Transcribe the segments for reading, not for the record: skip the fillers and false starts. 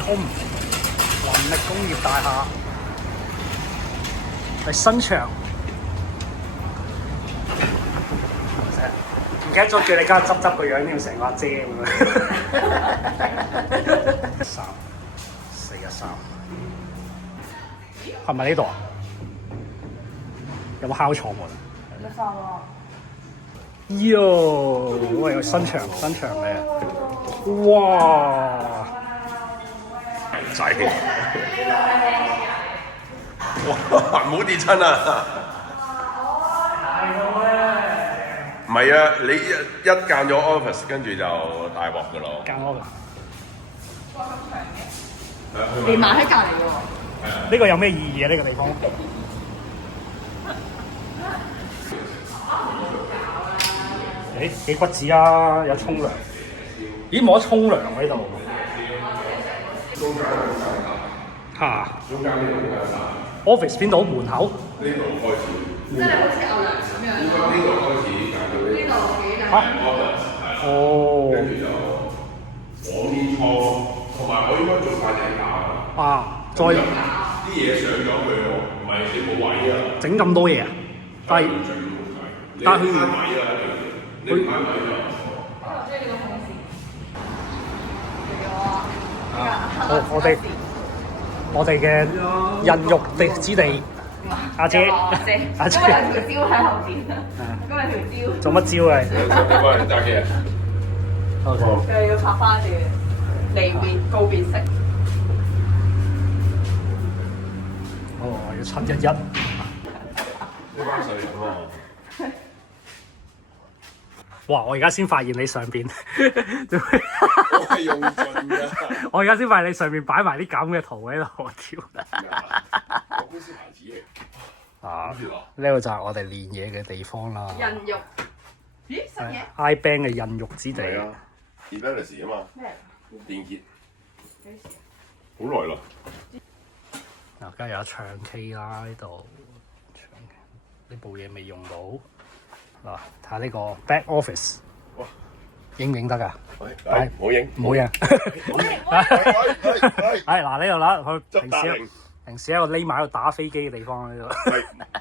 Home 雲力工業大廈係新場，唔記得咗叫你家執個樣，要成個阿姐咁樣。3，413，係咪呢度啊？有冇敲錯門啊？有晒喎。喲，喂，新場嚟啊！哇！仔，哇！唔好跌親啊！唔係啊，你一間咗 office， 跟住就大鑊噶咯。間 office 連埋喺隔離喎。呢個有咩意義啊？呢個地方？誒幾骨子啊！有沖涼。咦，冇得沖涼喎呢度。嚇！office 邊度？門口？呢度開始。即係好似牛糧咁樣。呢度開始間到呢呢度幾大？間 office 係。哦。跟住就房面倉，同埋我應該做快艇架啊！再啲嘢上咗去喎，唔係你冇位啊！整咁多嘢啊！但係但係佢慳位啊！你慳位就我中意呢個風扇。我哋嘅孕育地之地，阿姐，阿姐，今日條蕉喺後邊。今日條蕉。做乜招啊？幫人揸機啊！又要拍翻段離別告別式。哦，要711。呢班水咁啊！哇！我而家先發現你上邊，我係用盡㗎。我而家先發現你上面擺埋啲咁嘅圖喺度，我屌！我公司牌子嚟。啊，呢個就係我哋練嘢嘅地方啦。孕育。咦？新嘢？iBank 嘅孕育之地。係啊 ，Evanus 啊嘛。咩？電結。幾時？好耐啦。嗱，梗係有得唱 K 啦呢度。呢部嘢未用到。嗱，睇下呢個 back office，哇，影唔影得㗎？喂，唔好影，唔好影。係嗱，呢度啦，佢平時喺度匿埋喺度打飛機嘅地方呢度。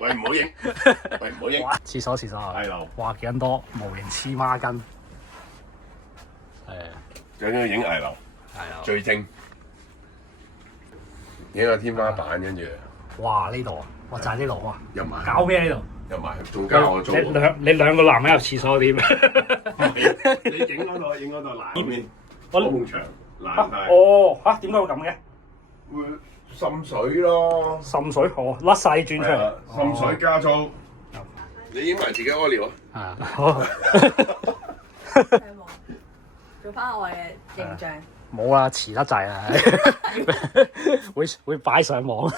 喂，唔好影，喂，唔好影。廁所係樓。哇，幾撚多模型黐孖筋。最緊要影危樓。係啊。最精。影個天花板跟住。哇！呢度啊，哇就係呢度啊。入埋。搞咩呢度？入埋，仲加我做。你兩個男人入廁所點？你影嗰度，影嗰度爛面，嗰埲牆爛晒。哦，嚇點解會咁嘅？會滲水咯。滲水哦，甩晒轉出嚟。滲水加粗。你影埋自己屙尿啊！係好。做翻我嘅形象。冇啦，遲得滯啦，會擺上網。